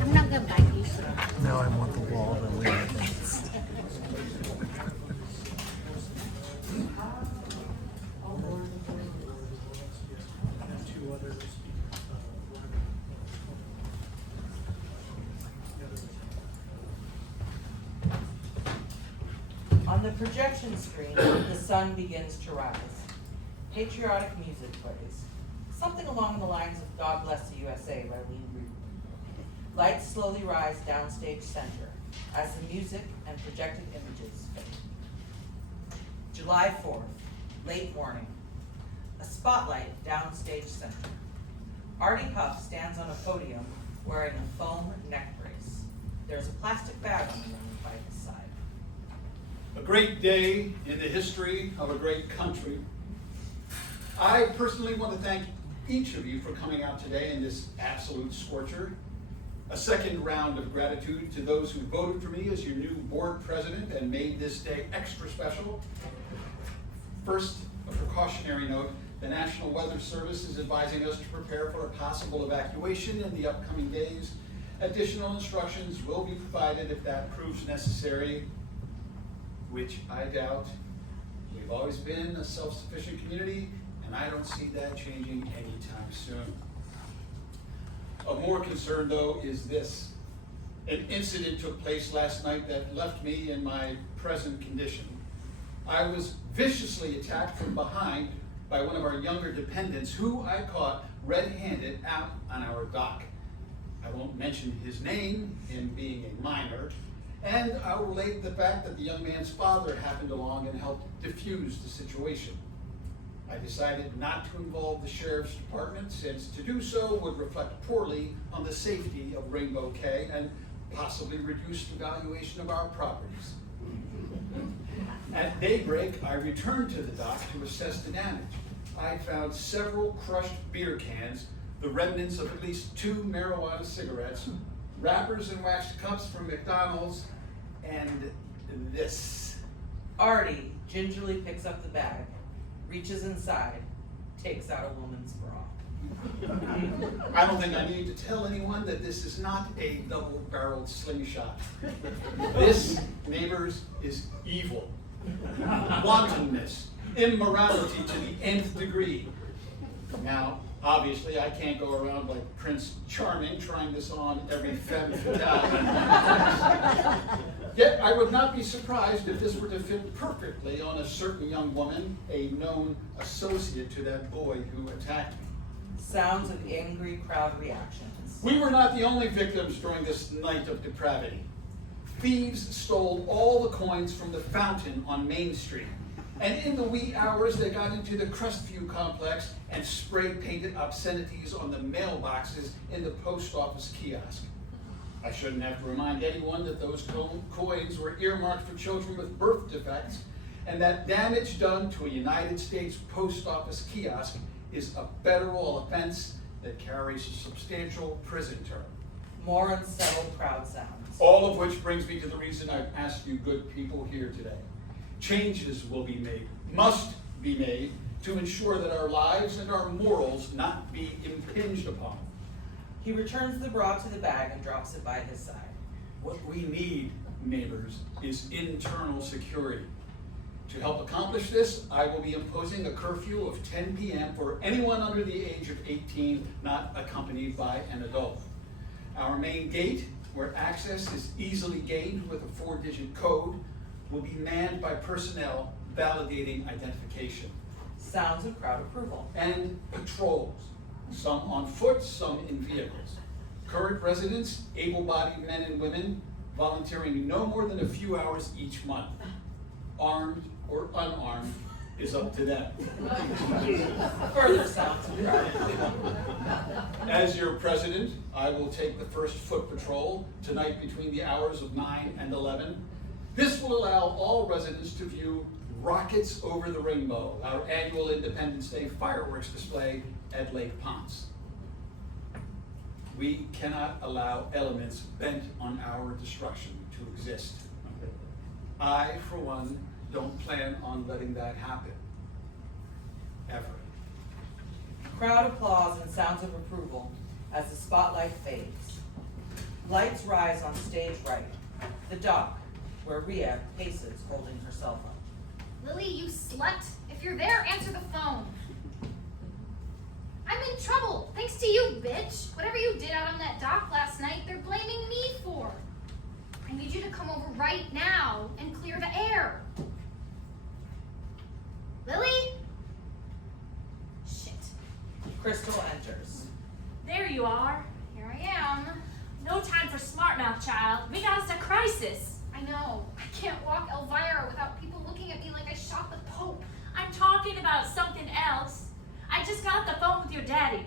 I'm not gonna buy these. Now I want the wall to lean against. On the projection screen, the sun begins to rise. Patriotic music plays. Something along the lines of God Bless the USA by Lee Root. Lights slowly rise downstage center as the music and projected images fade. July 4th, late morning. A spotlight downstage center. Artie Huff stands on a podium wearing a foam neck brace. There's a plastic bag on the ground by his side. A great day in the history of a great country. I personally want to thank each of you for coming out today in this absolute scorcher. A second round of gratitude to those who voted for me as your new board president and made this day extra special. First, a precautionary note. The National Weather Service is advising us to prepare for a possible evacuation in the upcoming days. Additional instructions will be provided if that proves necessary, which I doubt. We've always been a self-sufficient community, and I don't see that changing anytime soon. Of more concern, though, is this. An incident took place last night that left me in my present condition. I was viciously attacked from behind by one of our younger dependents, who I caught red-handed out on our dock. I won't mention his name, him being a minor, and I'll relate the fact that the young man's father happened along and helped diffuse the situation. I decided not to involve the sheriff's department, since to do so would reflect poorly on the safety of Rainbow K and possibly reduce the valuation of our properties. At daybreak, I returned to the dock to assess the damage. I found several crushed beer cans, the remnants of at least 2 marijuana cigarettes, wrappers and waxed cups from McDonald's, and this. Artie gingerly picks up the bag, reaches inside, takes out a woman's bra. I don't think I need to tell anyone that this is not a double-barreled slingshot. This, neighbors, is evil. Wantonness, immorality to the nth degree. Now, obviously, I can't go around like Prince Charming trying this on every femme fatale. Yet, I would not be surprised if this were to fit perfectly on a certain young woman, a known associate to that boy who attacked me. Sounds of angry crowd reactions. We were not the only victims during this night of depravity. Thieves stole all the coins from the fountain on Main Street. And in the wee hours, they got into the Crestview complex and spray painted obscenities on the mailboxes in the post office kiosk. I shouldn't have to remind anyone that those coins were earmarked for children with birth defects, and that damage done to a United States post office kiosk is a federal offense that carries a substantial prison term. More unsettled crowd sounds. All of which brings me to the reason I've asked you good people here today. Changes will be made, must be made, to ensure that our lives and our morals not be impinged upon. He returns the bra to the bag and drops it by his side. What we need, neighbors, is internal security. To help accomplish this, I will be imposing a curfew of 10 p.m. for anyone under the age of 18 not accompanied by an adult. Our main gate, where access is easily gained with a 4-digit code, will be manned by personnel validating identification. Sounds of crowd approval. And patrols, some on foot, some in vehicles. Current residents, able-bodied men and women, volunteering no more than a few hours each month. Armed or unarmed is up to them. Further sounds of crowd approval. As your president, I will take the first foot patrol tonight between the hours of 9 and 11. This will allow all residents to view Rockets Over the Rainbow, our annual Independence Day fireworks display at Lake Ponce. We cannot allow elements bent on our destruction to exist. I, for one, don't plan on letting that happen. Ever. Crowd applause and sounds of approval as the spotlight fades. Lights rise on stage right, the dock, where Rhea paces holding her cell phone. Lily, you slut. If you're there, answer the phone. I'm in trouble, thanks to you, bitch. Whatever you did out on that dock last night, they're blaming me for. I need you to come over right now and clear the air. Lily? Shit. Crystal enters. There you are. Here I am. No time for smart mouth, child. We got us a crisis. I know. I can't walk Elvira without people looking at me like I shot the Pope. I'm talking about something else. I just got off the phone with your daddy.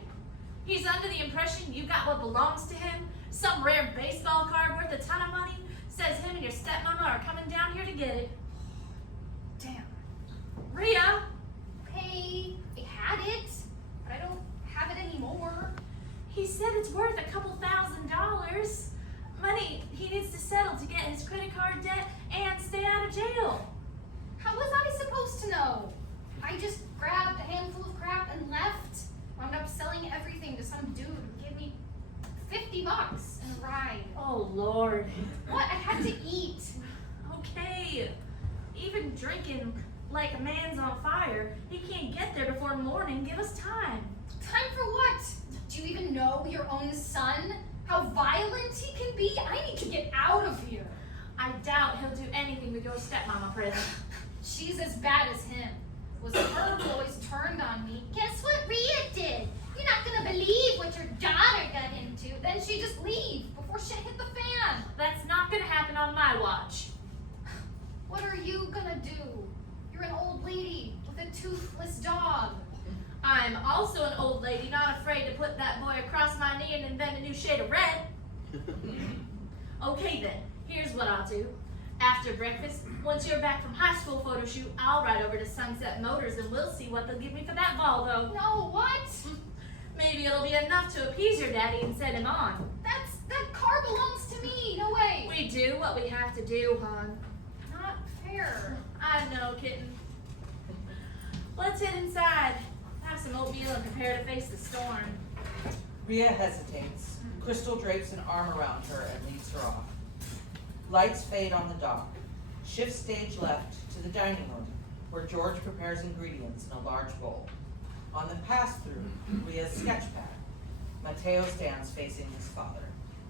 He's under the impression you got what belongs to him, some rare baseball card worth a ton of money. Says him and your stepmama are coming down here to get it. Damn. Rhea! Hey, I had it, but I don't have it anymore. He said it's worth a couple $1,000s. Money he needs to settle to get his credit card debt and stay out of jail. How was I supposed to know? I just grabbed a handful of crap and left. Wound up selling everything to some dude who gave me $50 and a ride. Oh, Lord. What? I had to eat. Okay. Even drinking like a man's on fire, he can't get there before morning. Give us time. Time for what? Do you even know your own son? How violent he can be? I need to get out of here. I doubt he'll do anything with your stepmama present. She's as bad as him. Was her boys turned on me. Guess what Rhea did? You're not gonna believe what your daughter got into. Then she just leave before shit hit the fan. That's not gonna happen on my watch. What are you gonna do? You're an old lady with a toothless dog. I'm also an old lady, not afraid to put that boy across my knee and invent a new shade of red. Okay then, here's what I'll do. After breakfast, once you're back from high school photo shoot, I'll ride over to Sunset Motors and we'll see what they'll give me for that Volvo. No, what? Maybe it'll be enough to appease your daddy and set him on. That car belongs to me. No way. We do what we have to do, hon. Not fair. I know, kitten. Let's head inside. Have some oatmeal and prepare to face the storm. Rhea hesitates. Crystal drapes an arm around her and leads her off. Lights fade on the dock. Shift stage left to the dining room, where George prepares ingredients in a large bowl. On the pass-through, Rhea's sketch pad. Mateo stands facing his father.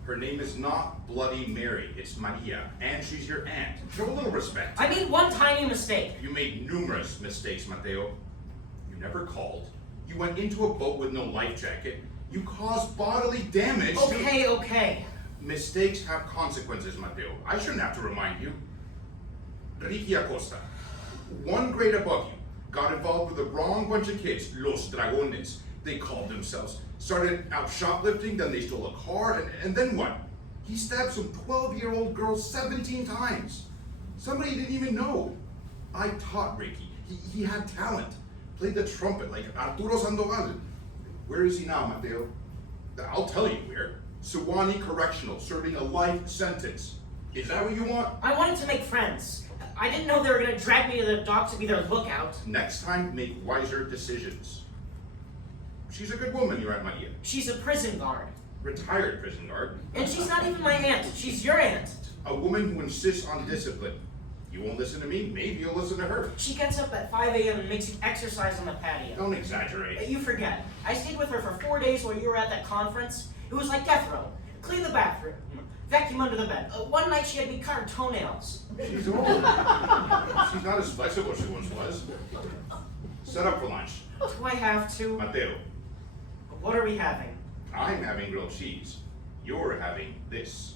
Her name is not Bloody Mary, it's Maria, and she's your aunt. Show a little respect. I made one tiny mistake. You made numerous mistakes, Mateo. You never called. You went into a boat with no life jacket. You caused bodily damage. Okay. Mistakes have consequences, Mateo. I shouldn't have to remind you. Ricky Acosta, one grade above you, got involved with the wrong bunch of kids, Los Dragones. They called themselves. Started out shoplifting, then they stole a car, and then what? He stabbed some 12-year-old girl 17 times. Somebody he didn't even know. I taught Ricky. He had talent. Played the trumpet like Arturo Sandoval. Where is he now, Mateo? I'll tell you where. Suwannee Correctional, serving a life sentence. Is that what you want? I wanted to make friends. I didn't know they were gonna drag me to the dock to be their lookout. Next time, make wiser decisions. She's a good woman, your Aunt Maria. She's a prison guard. Retired prison guard. And she's not even my aunt. She's your aunt. A woman who insists on discipline. You won't listen to me, maybe you'll listen to her. She gets up at 5 a.m. and makes you exercise on the patio. Don't exaggerate. You forget. I stayed with her for 4 days while you were at that conference. It was like death row. Clean the bathroom. Vacuum under the bed. One night she had me cut her toenails. She's old. She's not as flexible as she once was. Set up for lunch. Do I have to? Mateo, What are we having? I'm having grilled cheese. You're having this.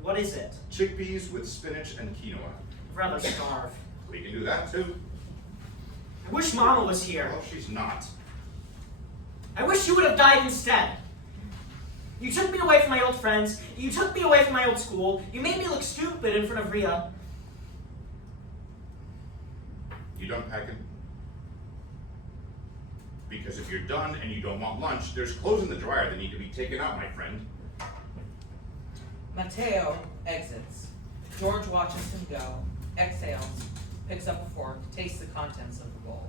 What is it? Chickpeas with spinach and quinoa. I'd rather starve. We can do that too. I wish Mama was here. Well, she's not. I wish you would have died instead. You took me away from my old friends. You took me away from my old school. You made me look stupid in front of Rhea. You done packing? Because if you're done and you don't want lunch, there's clothes in the dryer that need to be taken out, my friend. Mateo exits. George watches him go, exhales, picks up a fork, tastes the contents of the bowl.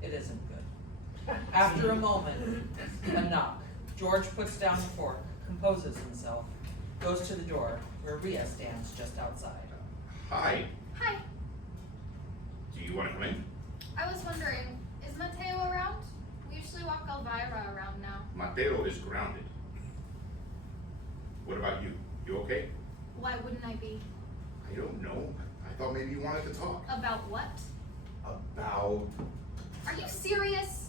It isn't good. After a moment, a knock. George puts down the fork, composes himself, goes to the door, where Rhea stands just outside. Hi. Hi. Do you want to come in? I was wondering, is Mateo around? We usually walk Elvira around now. Mateo is grounded. What about you? You okay? Why wouldn't I be? I don't know. I thought maybe you wanted to talk. About what? About... Are you serious?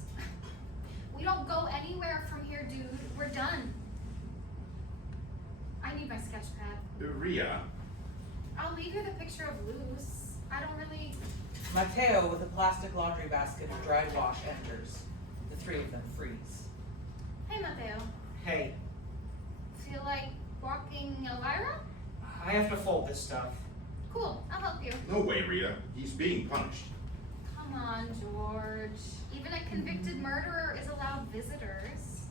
We don't go anywhere from here, dude. We're done. I need my sketch pad. Rhea. I'll leave you the picture of Luz. I don't really... Mateo, with a plastic laundry basket of dried wash, enters. The three of them freeze. Hey, Mateo. Hey, Feel like walking Elvira? I have to fold this stuff. Cool, I'll help you. No way, Rhea. He's being punished. Come on, George. Even a convicted murderer is allowed visitors.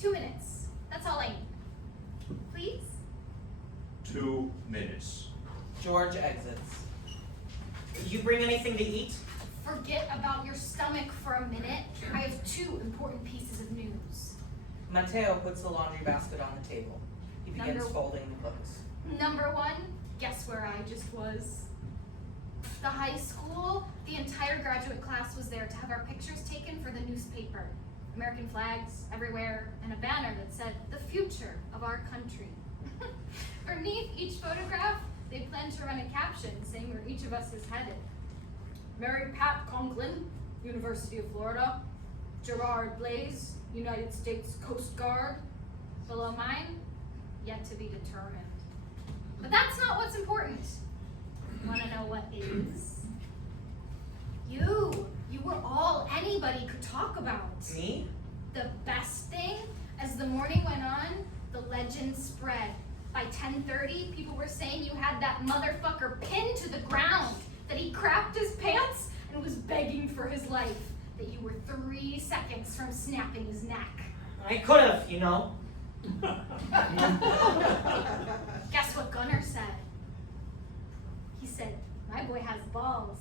2 minutes. That's all I need. Please? 2 minutes. George exits. You bring anything to eat? Forget about your stomach for a minute. I have 2 important pieces of news. Mateo puts the laundry basket on the table. He begins Number- folding the clothes. Number 1, guess where I just was? The high school, the entire graduate class was there to have our pictures taken for the newspaper. American flags everywhere, and a banner that said, "The future of our country." Beneath each photograph, they plan to run a caption saying where each of us is headed. Mary Pat Conklin, University of Florida. Gerard Blaze, United States Coast Guard. Below mine, yet to be determined. But that's not what's important. Wanna know what is? You were all anybody could talk about. Me? The best thing, as the morning went on, the legend spread. By 10:30, people were saying you had that motherfucker pinned to the ground, that he crapped his pants and was begging for his life, that you were 3 seconds from snapping his neck. I could have, you know. Guess what Gunnar said? He said, "My boy has balls."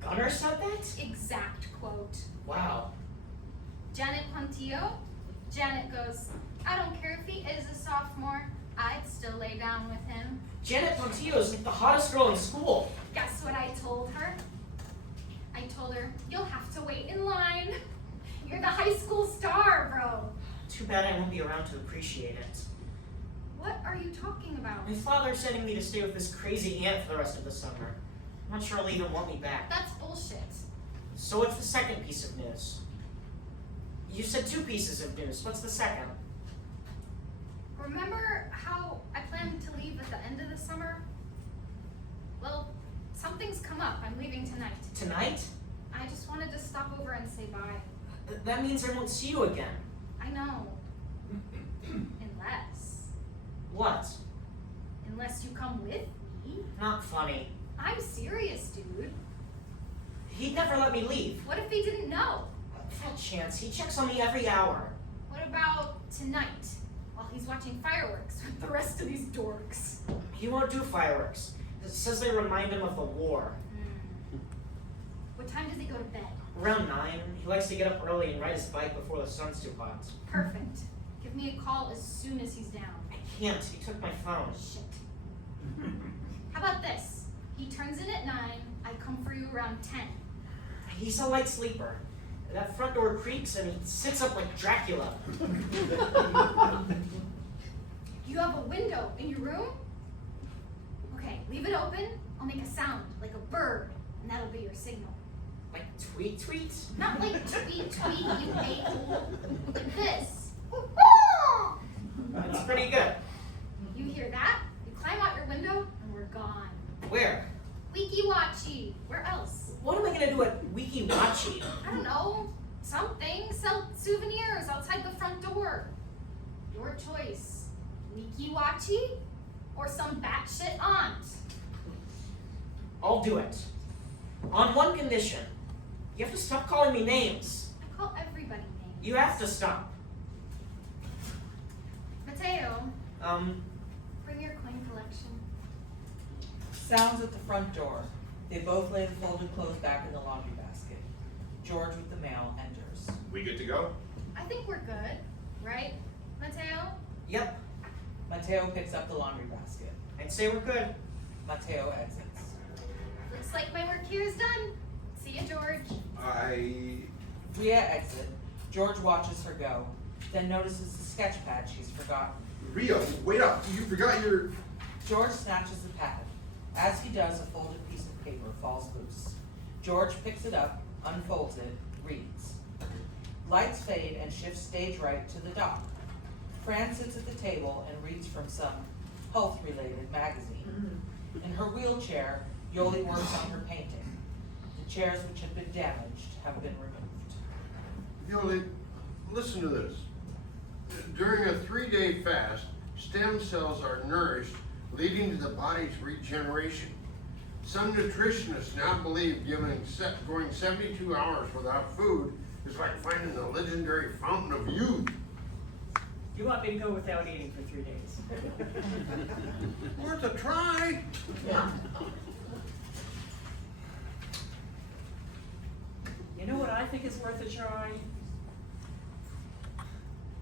Gunnar said that? Exact quote. Wow. Janet Pontillo? Janet goes, "I don't care if he is a sophomore. I'd still lay down with him." Janet Pontillo is like the hottest girl in school. Guess what I told her? I told her, "You'll have to wait in line. You're the high school star, bro." Too bad I won't be around to appreciate it. What are you talking about? My father's sending me to stay with this crazy aunt for the rest of the summer. I'm not sure he'll even want me back. That's bullshit. So what's the second piece of news? You said 2 pieces of news. What's the second? Remember how I planned to leave at the end of the summer? Well, something's come up. I'm leaving tonight. Tonight? I just wanted to stop over and say bye. That means I won't see you again. I know. Unless. What? Unless you come with me. Not funny. I'm serious, dude. He'd never let me leave. What if he didn't know? Fat chance. He checks on me every hour. What about tonight, while he's watching fireworks with the rest of these dorks? He won't do fireworks. It says they remind him of the war. What time does he go to bed? Around 9, he likes to get up early and ride his bike before the sun's too hot. Perfect. Give me a call as soon as he's down. I can't. He took my phone. Shit. How about this? He turns in at 9, I come for you around 10. He's a light sleeper. That front door creaks and he sits up like Dracula. You have a window in your room? Okay, leave it open. I'll make a sound like a bird, and that'll be your signal. Like tweet tweet? Not like tweet tweet, you a-hole. Like this. That's pretty good. You hear that? You climb out your window, and we're gone. Where? Wiki-wachi. Where else? What am I gonna do at Wiki-Wachi? I don't know. Something. Sell souvenirs outside the front door. Your choice. Nikki Wachi or some batshit aunt? I'll do it. On one condition. You have to stop calling me names. I call everybody names. You have to stop. Mateo, Um, bring your coin collection. Sounds at the front door. They both lay the folded clothes back in the laundry basket. George with the mail enters. We good to go? I think we're good, right, Mateo? yep. Mateo picks up the laundry basket. I'd say we're good. Mateo exits. Looks like my work here is done. See you, George. Rhea exit. George watches her go, then notices the sketch pad she's forgotten. Rio, wait up. You forgot your... George snatches the pad. As he does, a folded piece of paper falls loose. George picks it up, unfolds it, reads. Lights fade and shifts stage right to the dock. Fran sits at the table and reads from some health-related magazine. In her wheelchair, Yoli works on her painting. The chairs which have been damaged have been removed. Yoli, listen to this. During a 3-day fast, stem cells are nourished, leading to the body's regeneration. Some nutritionists now believe going 72 hours without food is like finding the legendary fountain of youth. You want me to go without eating for 3 days? Worth a try. You know what I think is worth a try?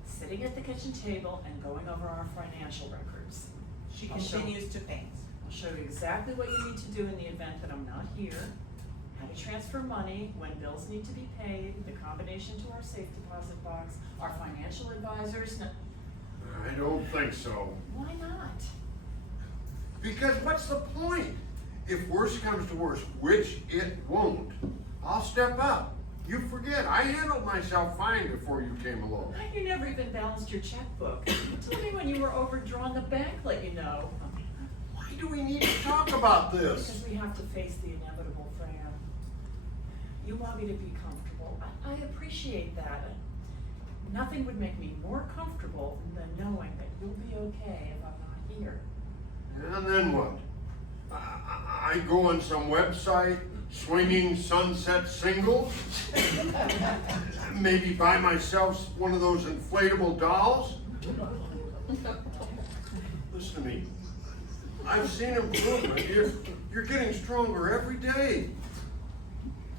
Sitting at the kitchen table and going over our financial records. She I'll show- continues to paint. I'll show you exactly what you need to do in the event that I'm not here, how to transfer money, when bills need to be paid, the combination to our safe deposit box, our financial advisors. I don't think so. Why not? Because what's the point? If worse comes to worse, which it won't, I'll step up. You forget, I handled myself fine before you came along. You never even balanced your checkbook. Tell me when you were overdrawn, the bank let you know. Why do we need to talk about Because this? we have to face the inevitable, Fran. You want me to be comfortable. I appreciate that. Nothing would make me more comfortable than knowing that you'll be okay if I'm not here. And then what? I go on some website, swinging sunset singles? Maybe buy myself one of those inflatable dolls? Listen to me. I've seen improvement. You're getting stronger every day.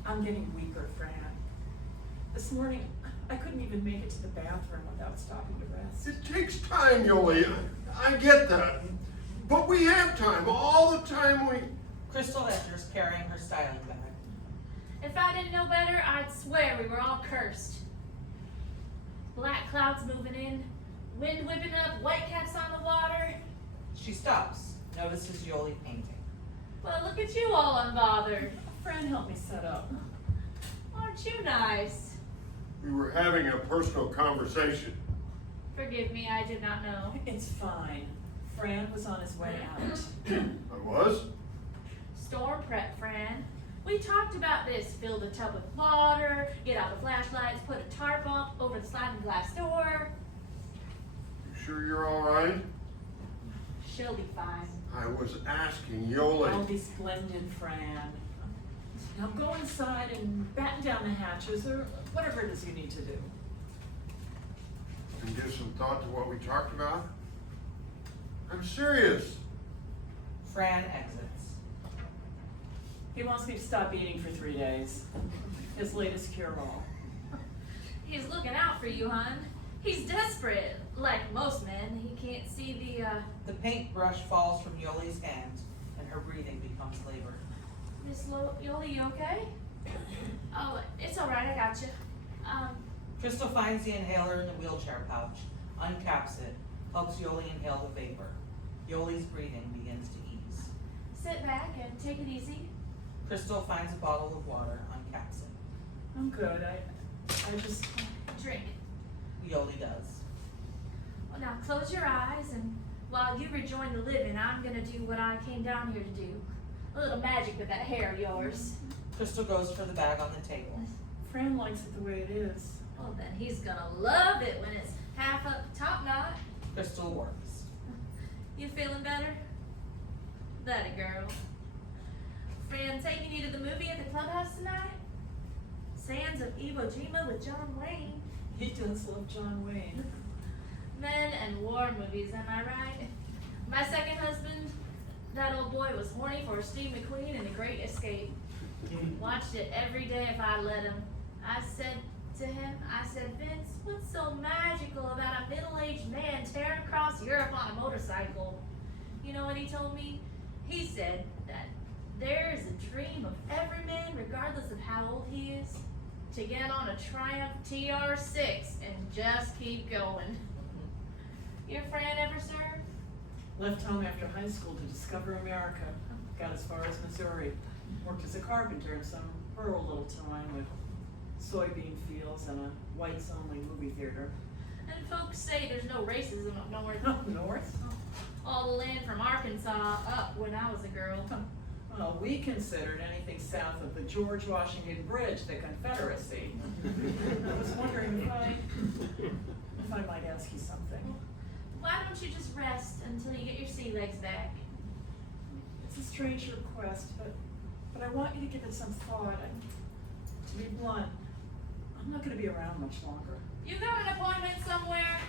I'm getting weaker, Fran. This morning, I couldn't even make it to the bathroom without stopping to rest. It takes time, Yoli. I get that. But we have time. All the time we... Crystal enters carrying her styling bag. If I didn't know better, I'd swear we were all cursed. Black clouds moving in, wind whipping up, whitecaps on the water. She stops, notices Yoli painting. Well, look at you all unbothered. A friend helped me set up. Aren't you nice? We were having a personal conversation. Forgive me, I did not know. It's fine. Fran was on his way out. I was? Storm prep, Fran. We talked about this. Fill the tub with water, get out the flashlights, put a tarp up over the sliding glass door. You sure you're all right? She'll be fine. I was asking I'll Yoli. be splendid, Fran. Now go inside and batten down the hatches or whatever it is you need to do. And give some thought to what we talked about? I'm serious. Fran exits. He wants me to stop eating for 3 days. His latest cure-all. He's looking out for you, hon. He's desperate, like most men. He can't see The paintbrush falls from Yoli's hand, and her breathing becomes labored. Miss Yoli, you okay? Oh, it's all right. I got you. Crystal finds the inhaler in the wheelchair pouch, uncaps it, helps Yoli inhale the vapor. Yoli's breathing begins to ease. Sit back and take it easy. Crystal finds a bottle of water, uncaps it. I'm good. I just... Drink. Yoli does. Well, now close your eyes, and while you rejoin the living, I'm gonna do what I came down here to do. A little magic with that hair of yours. Crystal goes for the bag on the table. Fran likes it the way it is. Well, then he's gonna love it when it's half up top knot. Crystal works. You feeling better? That a girl. Friend taking you to the movie at the clubhouse tonight? Sands of Iwo Jima with John Wayne. He does love John Wayne. Men and war movies, am I right? My second husband, that old boy was horny for Steve McQueen in The Great Escape. Watched it every day if I let him. I said to him, Vince, what's so magical about a middle-aged man tearing across Europe on a motorcycle? You know what he told me? He said that there is a dream of every man, regardless of how old he is, to get on a Triumph TR6 and just keep going. Your friend ever served? Left home after high school to discover America. Got as far as Missouri. Worked as a carpenter in some rural little town with soybean fields and a whites-only movie theater. And folks say there's no racism up north. Up north? All the land from Arkansas up when I was a girl. Well, we considered anything south of the George Washington Bridge the Confederacy. I was wondering if I might ask you something. Why don't you just rest until you get your sea legs back? It's a strange request, but I want you to give it some thought. And to be blunt, I'm not going to be around much longer. You got an appointment somewhere?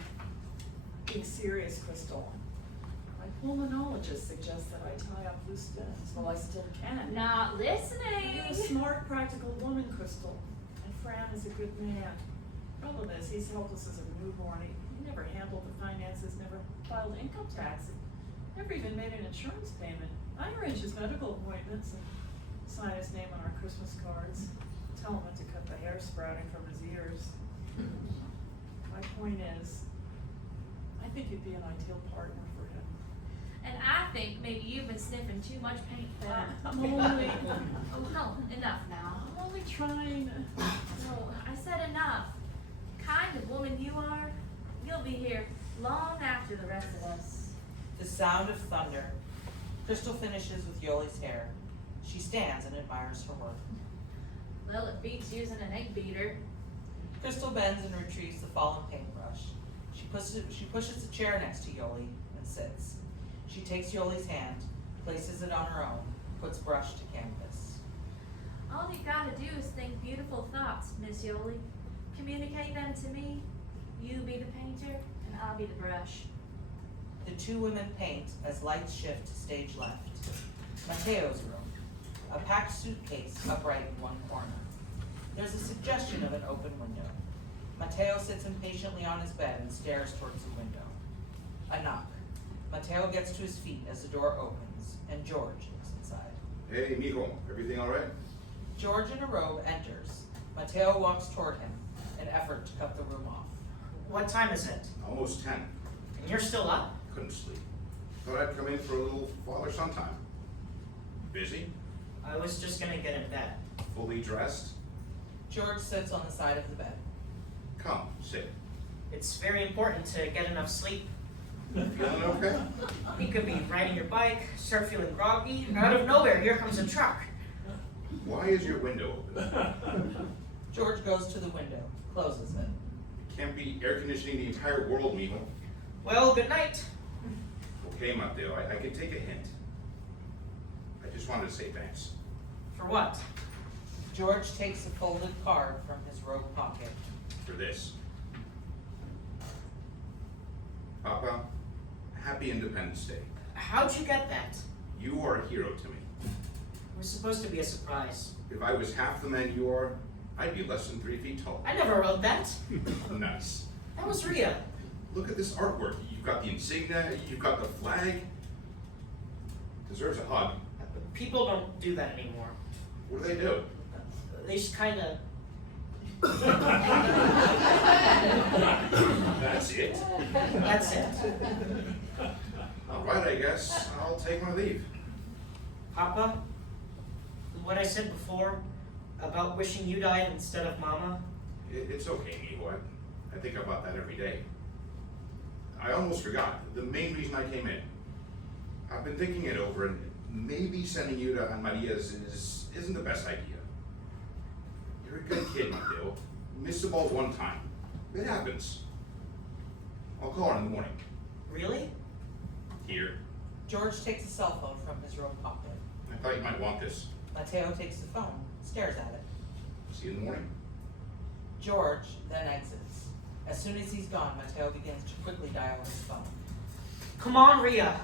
Being serious, Crystal. My pulmonologist suggests that I tie up loose ends while I still can. Not listening. You're a smart, practical woman, Crystal. And Fran is a good man. Problem is, he's helpless as a newborn. He never handled the finances, never filed income tax, never even made an insurance payment. I arrange his medical appointments and sign his name on our Christmas cards. Tell him not to cut the hair sprouting from his ears. My point is, I think you'd be an ideal partner for him. And I think maybe you've been sniffing too much paint thinner. I'm only, Oh, no, enough now. I'm only trying. No, I said enough. Kind of woman you are, you'll be here long after the rest of us. The sound of thunder. Crystal finishes with Yoli's hair. She stands and admires her work. Well, it beats using an egg beater. Crystal bends and retrieves the fallen paintbrush. She pushes a chair next to Yoli and sits. She takes Yoli's hand, places it on her own, puts brush to canvas. All you gotta do is think beautiful thoughts, Miss Yoli. Communicate them to me. You be the painter, and I'll be the brush. The two women paint as lights shift to stage left. Mateo's room. A packed suitcase upright in one corner. There's a suggestion of an open window. Mateo sits impatiently on his bed and stares towards the window. A knock. Mateo gets to his feet as the door opens, and George looks inside. Hey, mijo, everything all right? George in a robe enters. Mateo walks toward him, an effort to cut the room off. What time is it? Almost 10. And you're still up? Couldn't sleep. Thought I'd come in for a little father-son time. Busy? I was just gonna get in bed. Fully dressed? George sits on the side of the bed. Come, sit. It's very important to get enough sleep. Feeling okay? You could be riding your bike, start feeling groggy, and out of nowhere, here comes a truck. Why is your window open? George goes to the window, closes it. Can't be air conditioning the entire world, mijo. Well, good night. Okay, Mateo, I can take a hint. I just wanted to say thanks. For what? George takes a folded card from his robe pocket. For this. Papa, happy Independence Day. How'd you get that? You are a hero to me. It was supposed to be a surprise. If I was half the man you are, I'd be less than 3 feet tall. I never wrote that. Nice. That was Rhea. Look at this artwork. You've got the insignia, you've got the flag. Deserves a hug. People don't do that anymore. What do they do? They just kinda... That's it. That's it. All right, I guess. I'll take my leave. Papa, what I said before about wishing you died instead of Mama, It's okay, mijo. I think about that every day. I almost forgot. The main reason I came in. I've been thinking it over, and maybe sending you to Aunt Maria's isn't the best idea. You're a good kid, Mateo. Missed the ball one time. It happens. I'll call her in the morning. Really? Here. George takes a cell phone from his robe pocket. I thought you might want this. Mateo takes the phone, stares at it. See you in the morning. George then exits. As soon as he's gone, Mateo begins to quickly dial his phone. Come on, Rhea.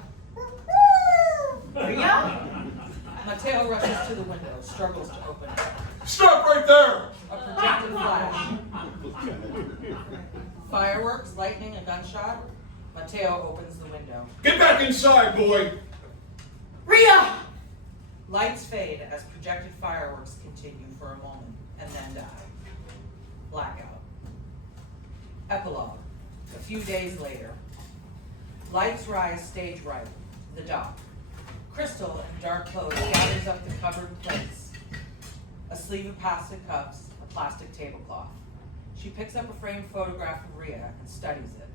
Rhea? Mateo rushes to the window, struggles to open it. Stop right there! A projected flash. Fireworks, lightning, a gunshot. Mateo opens the window. Get back inside, boy! Rhea! Lights fade as projected fireworks continue for a moment and then die. Blackout. Epilogue. A few days later. Lights rise stage right. The dock. Crystal in dark clothes gathers up the covered plates. A sleeve of plastic cups, a plastic tablecloth. She picks up a framed photograph of Rhea and studies it.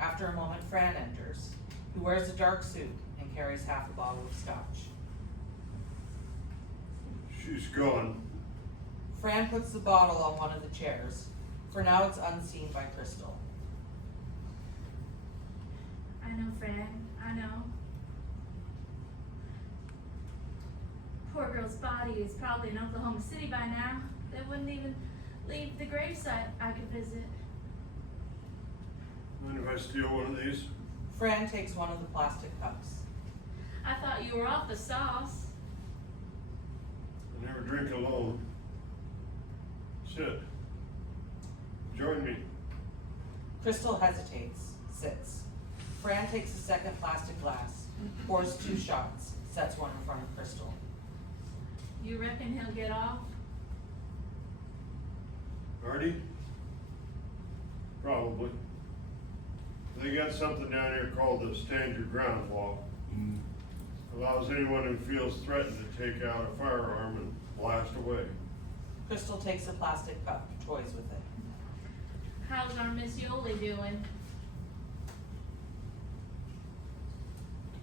After a moment, Fran enters, who wears a dark suit and carries half a bottle of scotch. She's gone. Fran puts the bottle on one of the chairs. For now, it's unseen by Crystal. I know, Fran. I know. Poor girl's body is probably in Oklahoma City by now. They wouldn't even leave the gravesite I could visit. Mind if I steal one of these? Fran takes one of the plastic cups. I thought you were off the sauce. I never drink alone. Sit. Join me. Crystal hesitates, sits. Fran takes a second plastic glass, pours 2 shots, sets one in front of Crystal. You reckon he'll get off? Artie? Probably. They got something down here called the Stand Your Ground Law. Allows anyone who feels threatened to take out a firearm and blast away. Crystal takes a plastic cup, toys with it. How's our Miss Yoli doing?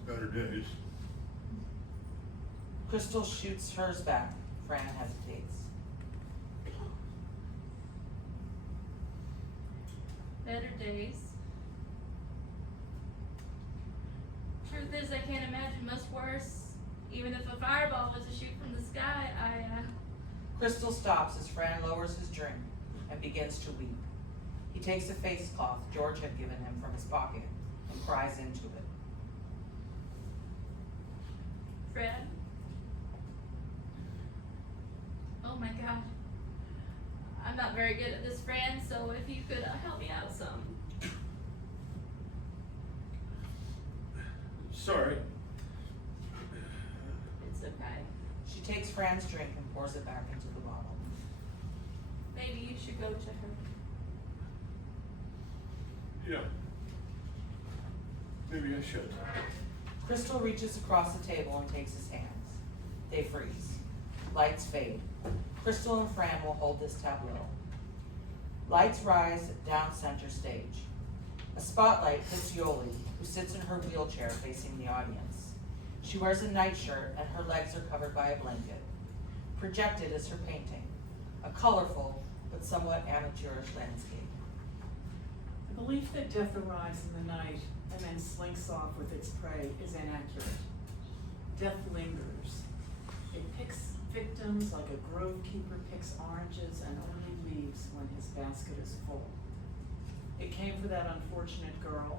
Better days. Crystal shoots hers back. Fran hesitates. Better days. Truth is, I can't imagine much worse. Even if a fireball was to shoot from the sky, Crystal stops as Fran lowers his drink and begins to weep. He takes a face cloth George had given him from his pocket and cries into it. Fred? Oh my God. I'm not very good at this, Fran, so if you could help me out some. Sorry. It's okay. She takes Fran's drink and pours it back into the bottle. Maybe you should go to her. Yeah. Maybe I should. Crystal reaches across the table and takes his hands. They freeze. Lights fade. Crystal and Fran will hold this tableau. Lights rise down center stage. A spotlight hits Yoli, who sits in her wheelchair facing the audience. She wears a nightshirt and her legs are covered by a blanket. Projected is her painting, a colorful but somewhat amateurish landscape. The belief that death arrives in the night and then slinks off with its prey is inaccurate. Death lingers. It picks victims like a grove keeper picks oranges and only leaves when his basket is full. It came for that unfortunate girl,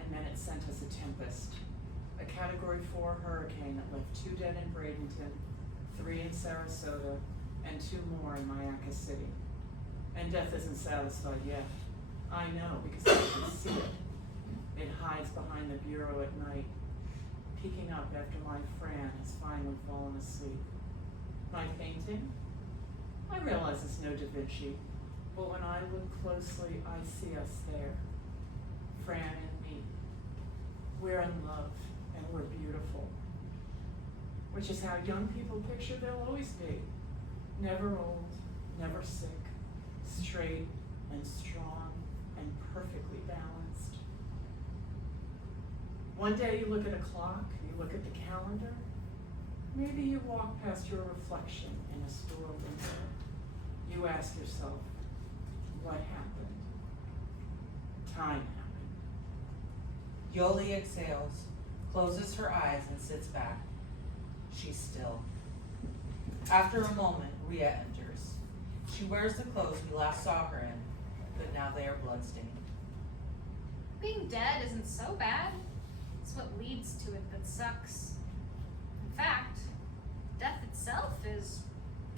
and then it sent us a tempest, a Category 4 hurricane that left 2 dead in Bradenton, 3 in Sarasota, and 2 more in Mayaca City. And death isn't satisfied yet. I know, because I can see it. It hides behind the bureau at night, peeking up after my Fran has finally fallen asleep. My painting? I realize it's no Da Vinci, but when I look closely, I see us there. Fran and me. We're in love, and we're beautiful. Which is how young people picture they'll always be. Never old, never sick, straight and strong and perfectly balanced. One day you look at a clock, you look at the calendar, maybe you walk past your reflection in a store window. You ask yourself, what happened? Time happened. Yoli exhales, closes her eyes, and sits back. She's still. After a moment, Rhea enters. She wears the clothes we last saw her in, but now they are bloodstained. Being dead isn't so bad. It's what leads to it that sucks. In fact, death itself is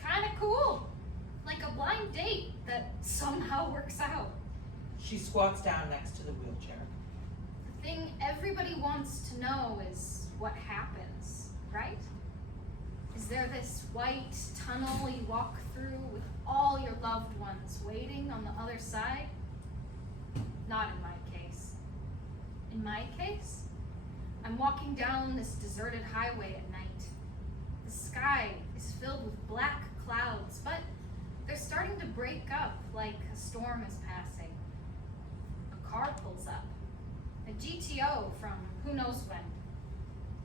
kind of cool. Like a blind date that somehow works out. She squats down next to the wheelchair. The thing everybody wants to know is what happens, right? Is there this white tunnel you walk through with all your loved ones waiting on the other side? Not in my case. In my case, I'm walking down this deserted highway at night. The sky is filled with black clouds, but they're starting to break up like a storm is passing. A car pulls up. A GTO from who knows when.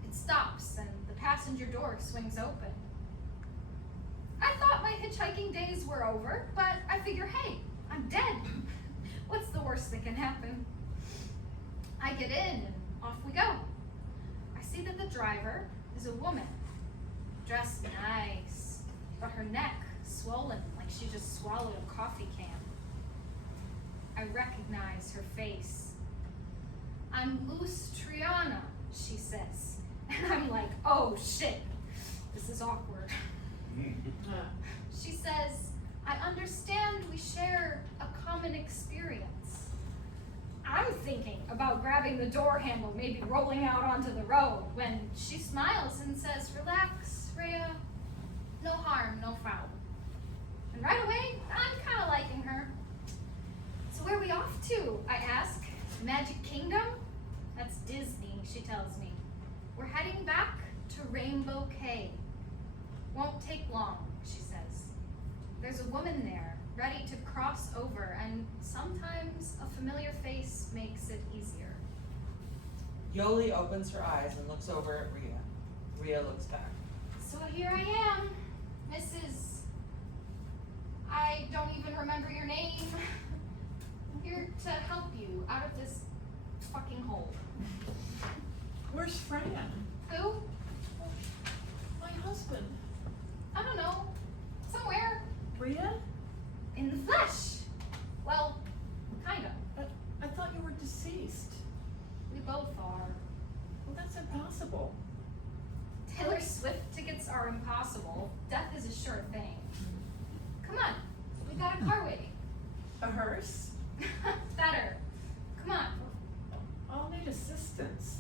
It stops and the passenger door swings open. I thought my hitchhiking days were over, but I figure, hey, I'm dead. What's the worst that can happen? I get in and off we go. I see that the driver is a woman, dressed nice, but her neck swollen like she just swallowed a coffee can. I recognize her face. "I'm Luz Triana," she says. And I'm like, oh shit, this is awkward. She says, "I understand we share a common experience." I'm thinking about grabbing the door handle, maybe rolling out onto the road, when she smiles and says, "Relax, Rhea. No harm, no foul." And right away, I'm kind of liking her. "So where are we off to?" I ask. "Magic Kingdom?" "That's Disney," she tells me. "We're heading back to Rainbow Cay. Won't take long," she says. "There's a woman there, ready to cross over, and sometimes a familiar face makes it easier." Yoli opens her eyes and looks over at Rhea. Rhea looks back. "So here I am, Mrs. I don't even remember your name. I'm here to help you out of this fucking hole." Where's Fran? "Who?" My husband. "I don't know. Somewhere. Rhea? In the flesh. Well, kinda. I thought you were deceased. We both are. Well, that's impossible. Taylor Swift tickets are impossible. Death is a sure thing. Come on. We got a car waiting." A hearse? Better. Come on. I'll need assistance.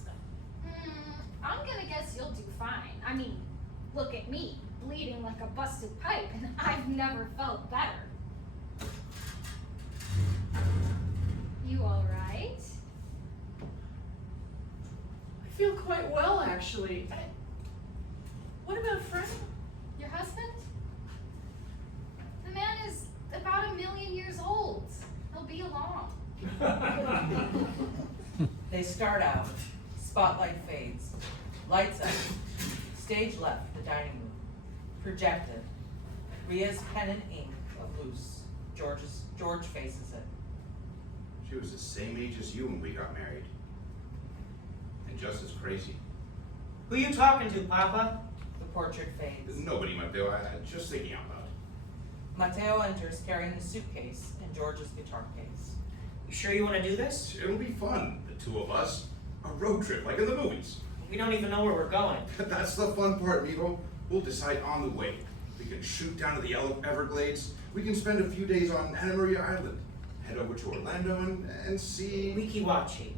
I'm gonna guess you'll do fine. I mean, look at me, bleeding like a busted pipe, and I've never felt better. You all right? I feel quite well, actually. What about Fran? Your husband? The man is about 1 million years old. He'll be along. They start out. Spotlight fades. Lights up. Stage left, the dining room. Projected. Rhea's pen and ink of loose. George faces it. She was the same age as you when we got married. And just as crazy. Who you talking to, Papa? The portrait fades. Nobody, Mateo. I'm just thinking out loud. Mateo enters carrying the suitcase and George's guitar case. You sure you want to do this? It'll be fun, the two of us. A road trip, like in the movies. We don't even know where we're going. That's the fun part, amigo. We'll decide on the way. We can shoot down to the Everglades. We can spend a few days on Anna Maria Island. Head over to Orlando and see... Weeki Wachee.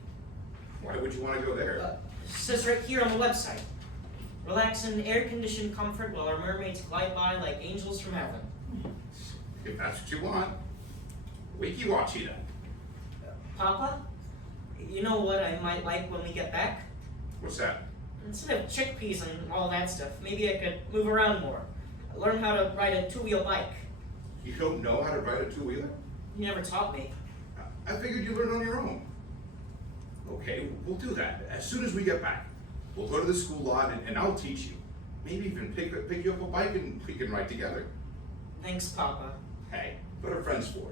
Why would you want to go there? Says right here on the website. Relax in air-conditioned comfort while our mermaids glide by like angels from heaven. If that's what you want. Weeki Wachee then. Papa, you know what I might like when we get back? What's that? Instead of chickpeas and all that stuff, maybe I could move around more. Learn how to ride a two-wheel bike. You don't know how to ride a two-wheeler? You never taught me. I figured you learned on your own. Okay, we'll do that. As soon as we get back, we'll go to the school lot and I'll teach you. Maybe even pick you up a bike and we can ride together. Thanks, Papa. Hey, what are friends for?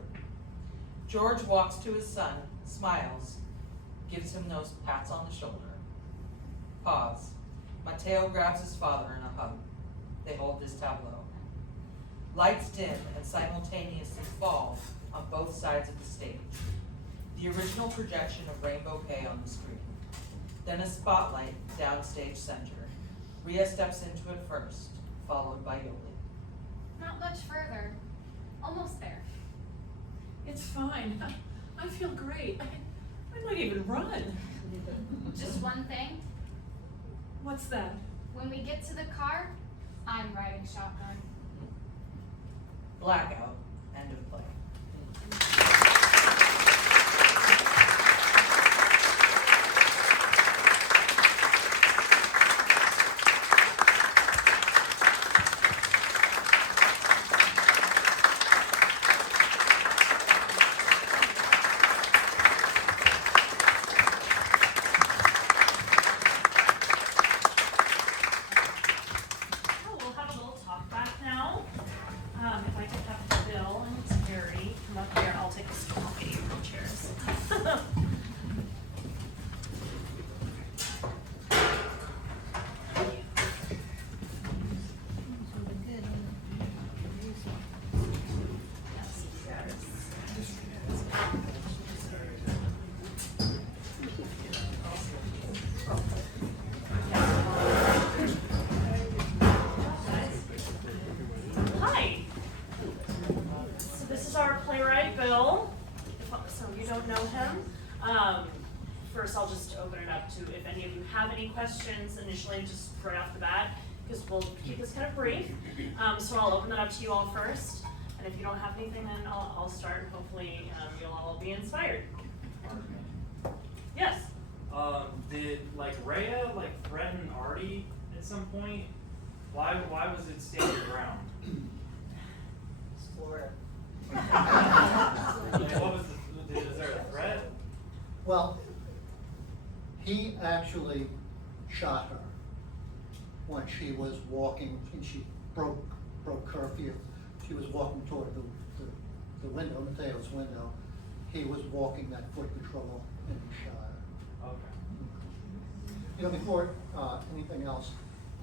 George walks to his son, smiles. gives him those pats on the shoulder. Pause. Mateo grabs his father in a hug. They hold this tableau. Lights dim and simultaneously fall on both sides of the stage. The original projection of Rainbow K on the screen. Then a spotlight downstage center. Rhea steps into it first, followed by Yoli. Not much further. Almost there. It's fine. I feel great. I might even run. Just one thing. What's that? When we get to the car, I'm riding shotgun. Blackout. End of play. Oh, we'll have a little talk back now. If I could have Bill and Terry come up here, I'll take a seat. I'll get you real chairs. Hi. So this is our playwright, Bill. If some of you don't know him. First, I'll just open it up to if any of you have any questions initially, just right off the bat, because we'll keep this kind of brief. So I'll open that up to you all first, and if you don't have anything, then I'll start. Hopefully, you'll all be inspired. Yes. Did Rhea threaten Artie at some point? Why was it stand your ground? Explore it. What was is there a threat? Well, he actually shot her when she was walking, and she broke curfew. She was walking toward the window, Mateo's window. He was walking that foot patrol and he shot her. Okay. Before anything else,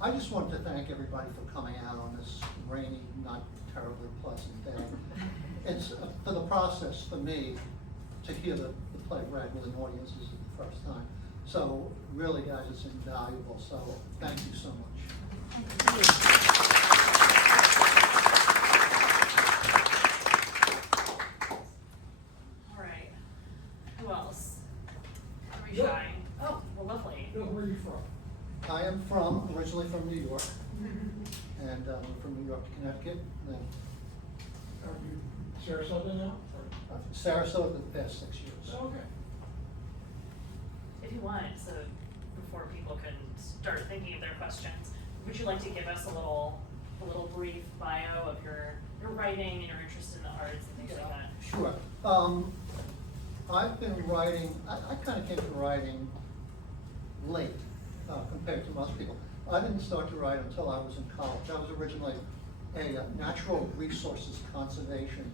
I just wanted to thank everybody for coming out on this rainy, not terribly pleasant day. It's for the process for me to hear the play read with an audience is the first time. So really, guys, it's invaluable. So thank you so much. All right. Who else? Are we shy? Oh, well, lovely. Where are you from? I am originally from New York, and from New York to Connecticut. And then Are you Sarasota now? Sarasota the past 6 years. Okay. If you want, so before people can start thinking of their questions, would you like to give us a little brief bio of your writing and your interest in the arts and things like that? Sure. I've been writing, I kind of came to writing late compared to most people. I didn't start to write until I was in college. I was originally a natural resources conservation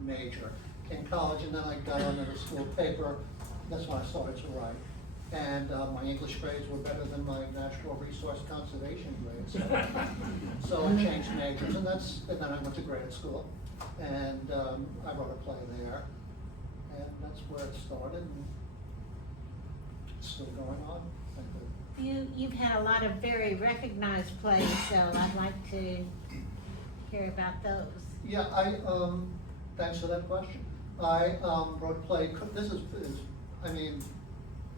major in college, and then I got under the school paper. That's when I started to write. And my English grades were better than my natural resource conservation grades. So I changed majors, and then I went to grad school, and I wrote a play there, and that's where it started, and it's still going on. Thank you. You've had a lot of very recognized plays, so I'd like to hear about those. Yeah, thanks for that question. I wrote a play. This is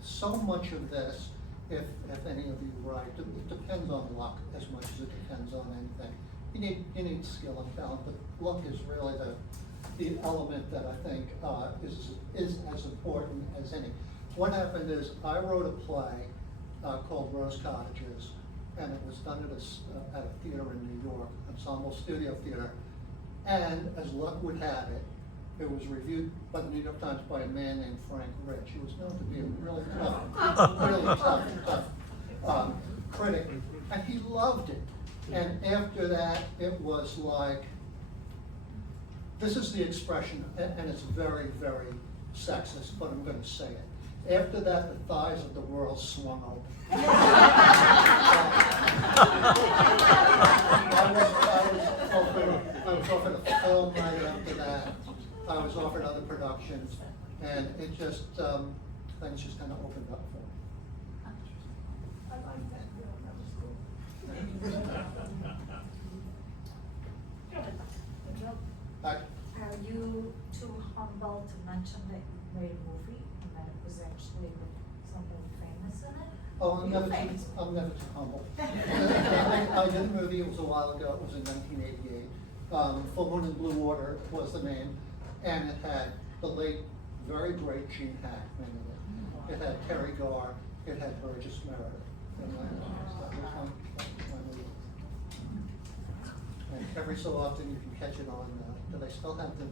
so much of this, if any of you write, it depends on luck as much as it depends on anything. You need skill and talent, but luck is really the element that I think is as important as any. What happened is I wrote a play called Rose Cottages, and it was done at a theater in New York, Ensemble Studio Theater, and as luck would have it, it was reviewed by the New York Times by a man named Frank Rich, who was known to be a really tough critic, and he loved it. And after that, it was like, this is the expression, and it's very, very sexist, but I'm going to say it. After that, the thighs of the world swung open. I was offered a film right after that. I was offered other productions, and it just, things just kind of opened up for me. I like that film, that was cool. I- Are you too humble to mention that you made a movie and that it was actually with somebody famous in it? Oh, I'm You're never famous. too, I'm never too humble. I did a movie, it was a while ago, it was in 1988. Full Moon and Blue Water was the name, and it had the late, very great Gene Hackman in it. It had Terry Garr, it had Burgess Meredith. And that was my movie. And every so often you can catch it on, do they still have the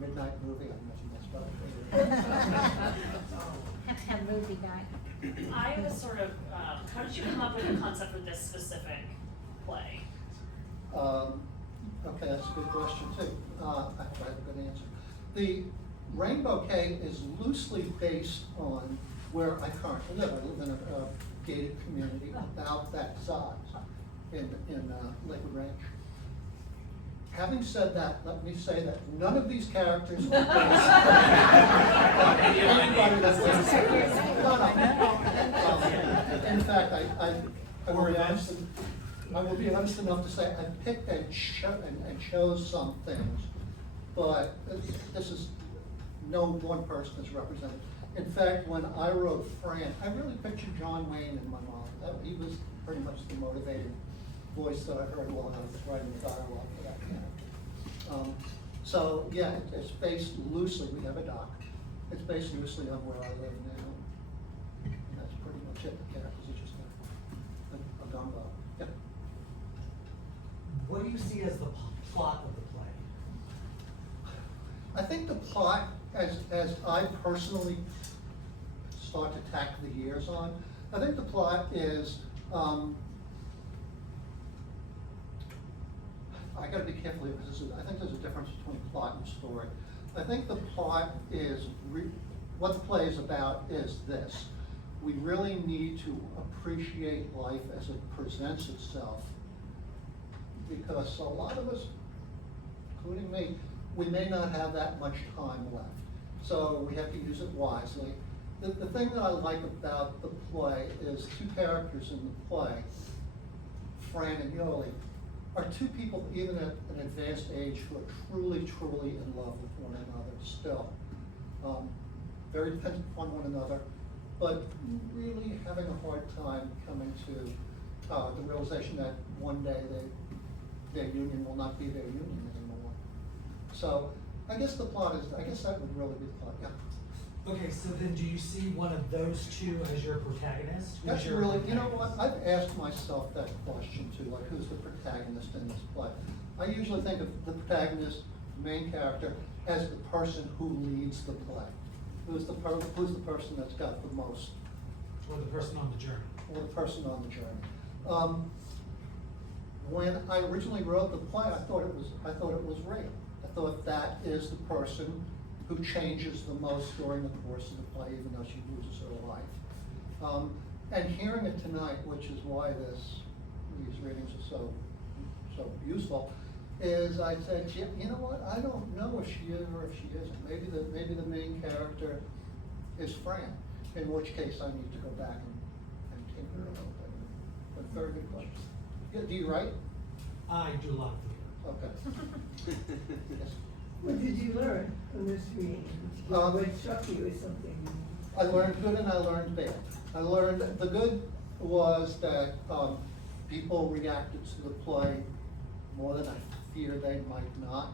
midnight movie? I imagine that's probably. Have to have movie night. I was sort of, how did you come up with the concept for this specific play? Okay, that's a good question too. I have a good answer. The Rainbow Cay is loosely based on where I currently live. I live in a gated community about that size in Lakewood Ranch. Having said that, let me say that none of these characters are based on anybody that's in fact, I will be honest enough to say I picked and chose some things, but this is no one person is represented. In fact, when I wrote Fran, I really pictured John Wayne in my mind. He was pretty much the motivating voice that I heard while I was writing the dialogue for that character. So yeah, it's based loosely. We have a doc. It's based loosely on where I live now. And that's pretty much it. The characters are just a gumbo. Yeah. What do you see as the plot of the play? I think the plot, as I personally start to tack the years on, I think the plot is, I gotta be careful here because I think there's a difference between plot and story. I think the plot is, what the play is about is this. We really need to appreciate life as it presents itself, because a lot of us, including me, we may not have that much time left. So we have to use it wisely. The thing that I like about the play is two characters in the play, Fran and Yoli, are two people even at an advanced age who are truly, truly in love with one another still. Very dependent upon one another, but really having a hard time coming to the realization that one day their union will not be their union anymore. So I guess the plot is, I guess that would really be the plot, yeah. Okay, so then do you see one of those two as your protagonist? Who's That's your really, you know protagonist? what, I've asked myself that question too, like who's the protagonist in this play? I usually think of the protagonist, the main character, as the person who leads the play. Who's the person that's got the most, Or the person on the journey? or the person on the journey. When I originally wrote the play, I thought it was real. I thought that is the person who changes the most during the course of the play, even though she loses her life. And hearing it tonight, which is why these readings are so useful, is I said, you know what? I don't know if she is or if she isn't. Maybe the main character is Fran, in which case I need to go back and tinker a little bit. But very good question. Yeah, do you write? I do a lot of theater. Okay. Yes. What did you learn from this reading? What struck you as something? I learned good and I learned bad. I learned, the good was that people reacted to the play more than I feared they might not.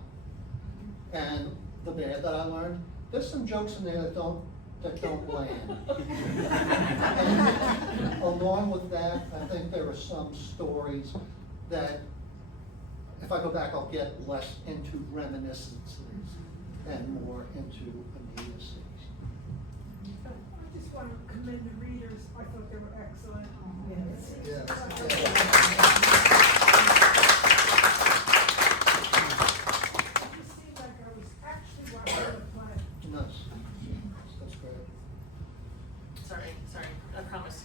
And the bad that I learned, there's some jokes in there that don't land. And along with that, I think there are some stories that, if I go back, I'll get less into reminiscences and more into immediacies. I just want to commend the readers. I thought they were excellent. Yes. It just seemed like I was actually watching the play. Nice. That's great.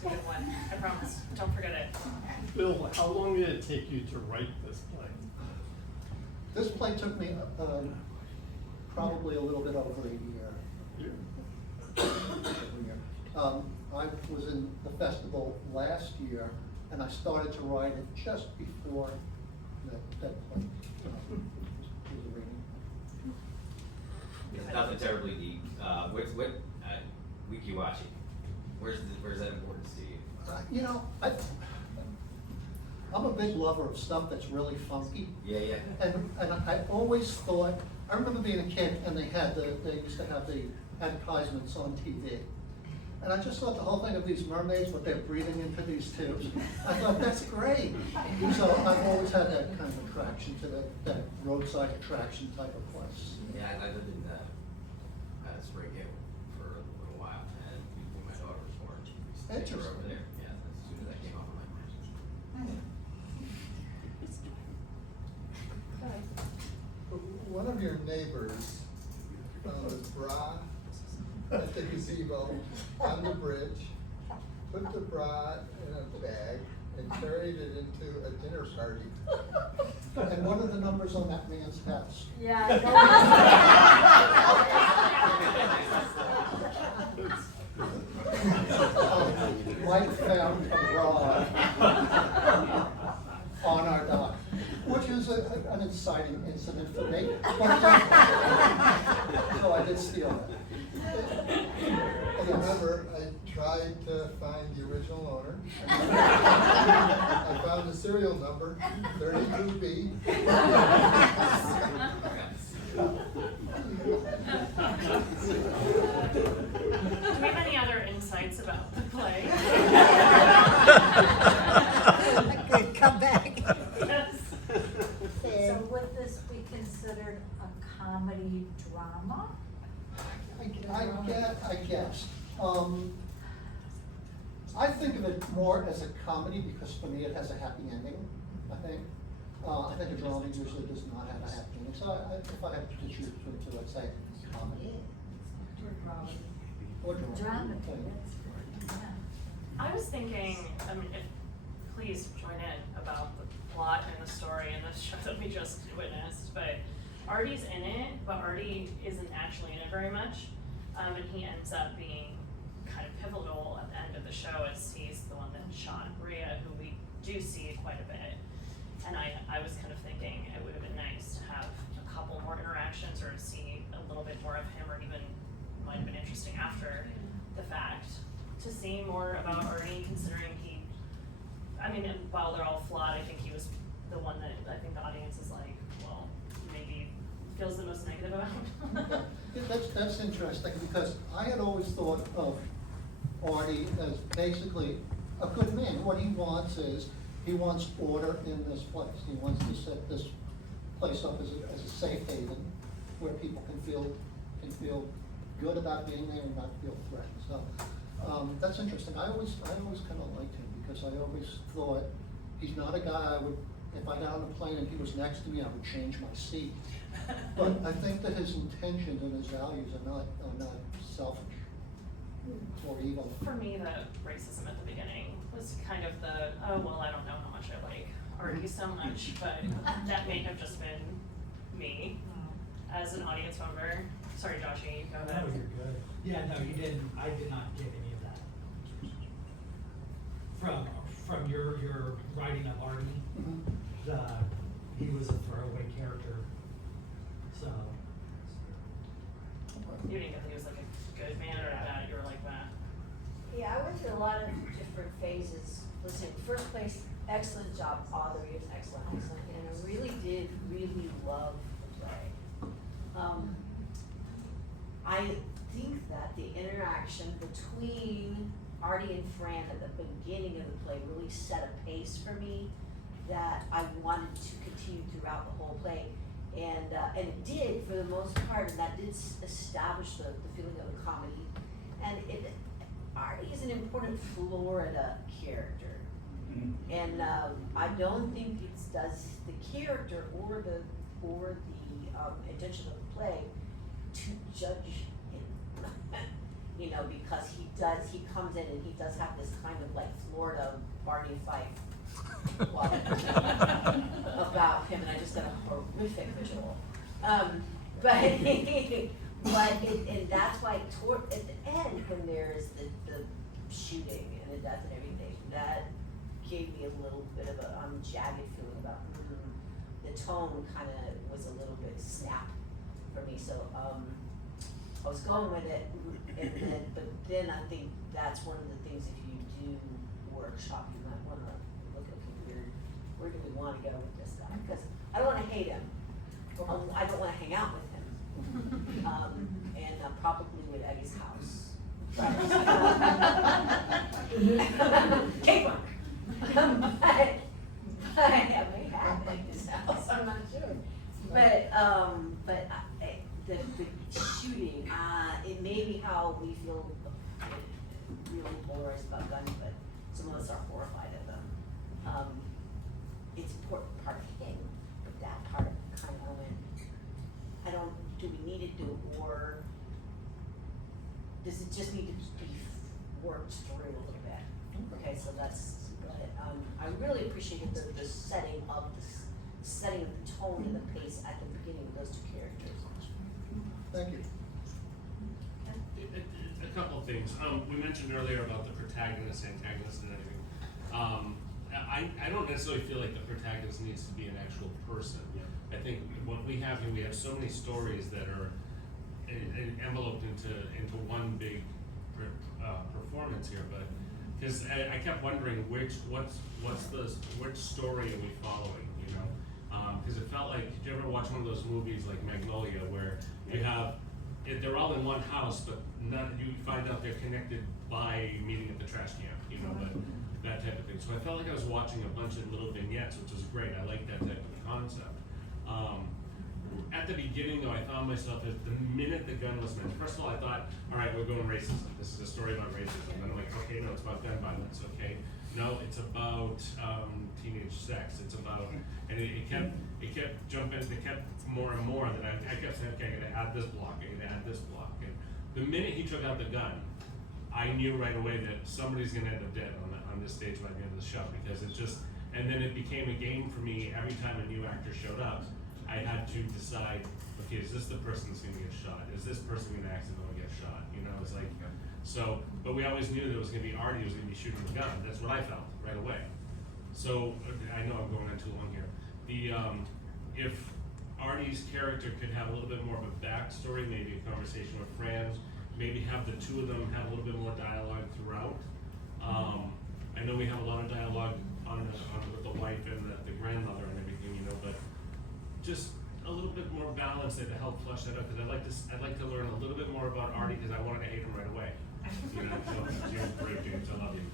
a good one. I promise. Don't forget it. Bill, how long did it take you to write this play? This play took me probably a little bit over a year. I was in the festival last year, and I started to write it just before that play was reading. It's nothing terribly deep. What Wikiwachi? Where's that importance to you? You know, I'm a big lover of stuff that's really funky. Yeah. And I always thought, I remember being a kid and they used to have the advertisements on TV. And I just thought the whole thing of these mermaids, what they're breathing into these tubes, I thought, that's great. So I've always had that kind of attraction to that roadside attraction type of place. Yeah, I lived in Spring Hill for a little while, and when my daughter was born, we used to take her over there. Yeah, as soon as I came off of my One of your neighbors found a bra at the gazebo on the bridge, put the bra in a bag, and carried it into a dinner party. And what are the numbers on that man's house? Yeah, Mike found a bra on our dock, which is an inciting incident for me. So I did steal that. Remember, I tried to find the original owner. I found the serial number, 32B. Do we have any other insights about the play? Good comeback. So would this be considered a comedy drama? I guess. I think of it more as a comedy because for me it has a happy ending, I think. I think a drama usually does not have a happy ending. So if I had to choose between the two, I'd say comedy. Or drama. Drama, I was thinking, please join in about the plot and the story and the show that we just witnessed, but Artie's in it, but Artie isn't actually in it very much. And he ends up being kind of pivotal at the end of the show as he's the one that shot Rhea, who we do see quite a bit. And I was kind of thinking it would have been nice to have a couple more interactions or see a little bit more of him, or even might have been interesting after the fact to see more about Artie, considering while they're all flawed, I think he was the one that I think the audience is like, well, maybe feels the most negative about. That's interesting because I had always thought of Artie as basically a good man. What he wants is, he wants order in this place. He wants to set this place up as a safe haven where people can feel good about being there and not feel threatened. So that's interesting. I always kind of liked him because I always thought he's not a guy I would, if I got on a plane and he was next to me, I would change my seat. But I think that his intentions and his values are not selfish or evil. For me, the racism at the beginning was kind of the, oh, well, I don't know how much I like Artie so much, but that may have just been me as an audience member. Sorry, Joshy, go ahead. No, you're good. Yeah, no, you didn't, I did not get any of that. From your writing of Artie, he was a throwaway character, so. You didn't think he was like a good man or bad, you were like that. Yeah, I went through a lot of different phases. Listen, first place, excellent job, Father, he was excellent, and I really did love the play. I think that the interaction between Artie and Fran at the beginning of the play really set a pace for me that I wanted to continue throughout the whole play. And it did for the most part, and that did establish the feeling of the comedy. And Artie is an important Florida character. And I don't think it does the character or the intention of the play to judge him. you know, because he comes in and he does have this kind of like Florida Barney Fife quality about him, and I just got a horrific visual. But and that's why at the end, when there's the shooting and the death and everything, that gave me a little bit of a jagged feeling about the tone kind of was a little bit snap for me. So I was going with it, but then I think that's one of the things, if you do workshop, you might want to look at, okay, where do we want to go with this guy? Because I don't want to hate him. I don't want to hang out with him. And probably would at his house. Cake one. But I may have at his house, I'm not sure. But the shooting, it may be how we feel really polarized about guns, but some of us are horrified of them. It's important part of him, but that part kind of went, do we need to do it, or does it just need to be worked through a little bit? Okay, so that's, I really appreciated the setting of the tone and the pace at the beginning of those two characters. Thank you. A couple of things. We mentioned earlier about the protagonist, antagonist, and everything. I don't necessarily feel like the protagonist needs to be an actual person. I think what we have here, we have so many stories that are enveloped into one big performance here, but because I kept wondering which story are we following, you know? Because it felt like, did you ever watch one of those movies like Magnolia, where you have they're all in one house, but you find out they're connected by meeting at the trash can, you know, but that type of thing. So I felt like I was watching a bunch of little vignettes, which was great. I like that type of concept. At the beginning, though, I found myself, at the minute the gun was mentioned, first of all, I thought, all right, we're going racism. This is a story about racism. And then I'm like, okay, no, it's about gun violence. Okay, no, it's about teenage sex. It's about, and it kept jumping. It kept more and more. That I kept saying, okay, I'm gonna add this block. I'm gonna add this block. And the minute he took out the gun, I knew right away that somebody's gonna end up dead on this stage by the end of the show, because it just, and then it became a game for me. Every time a new actor showed up, I had to decide, okay, is this the person that's gonna get shot? Is this person gonna accidentally get shot? You know, it's like, so, but we always knew that it was gonna be Artie who was gonna be shooting the gun. That's what I felt right away. So, I know I'm going on too long here. If Artie's character could have a little bit more of a backstory, maybe a conversation with friends, maybe have the two of them have a little bit more dialogue throughout. I know we have a lot of dialogue with the wife and the grandmother and everything, you know, but just a little bit more balance there to help flesh that out, because I'd like to learn a little bit more about Artie, because I wanted to hate him right away. You know, so you're great, James, I love you.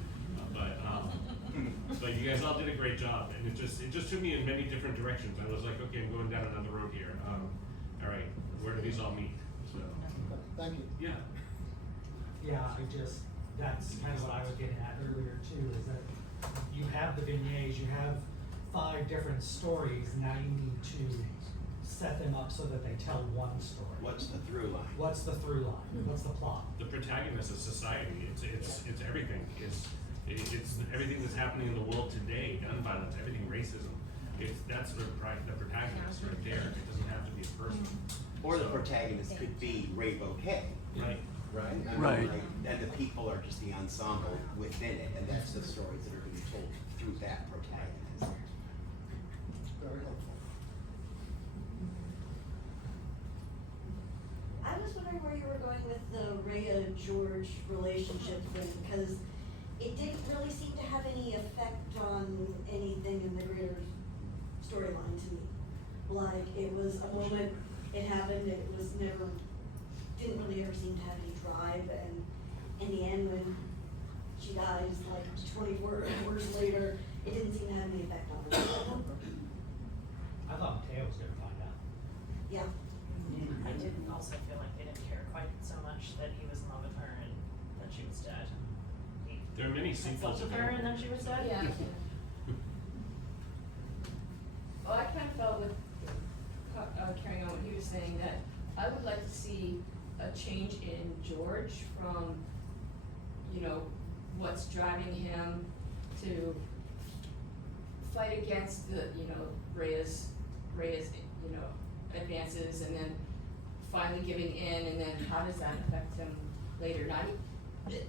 But you guys all did a great job, and it just took me in many different directions. I was like, okay, I'm going down another road here. All right, where do these all meet? So, thank you. Yeah. Yeah, that's kind of what I was getting at earlier too, is that you have the vignettes, you have 5 different stories, now you need to set them up so that they tell one story. What's the through line? What's the through line? What's the plot? The protagonist is society. It's everything. It's everything that's happening in the world today. Gun violence, everything, racism. That's the protagonist right there. It doesn't have to be a person. Or the protagonist could be Ray Bouquet. Right. Right? I mean, Right. like, and the people are just the ensemble within it, and that's the stories that are being told through that protagonist. Very helpful. I was wondering where you were going with the Rhea George relationship thing, because it didn't really seem to have any effect on anything in the greater storyline to me. Like, it was a moment, it happened, it was never, didn't really ever seem to have any drive, and in the end, when she dies, like 24 hours later, it didn't seem to have any effect on her. I thought Mateo was gonna find out. Yeah. I didn't also feel like they didn't care quite so much that he was in love with her and that she was dead. There are many sequels Slept with her and then she was dead? Yeah. Well, I kind of felt with, carrying on what he was saying, that I would like to see a change in George from, you know, what's driving him to fight against the, you know, Rhea's, you know, advances, and then finally giving in, and then how does that affect him later?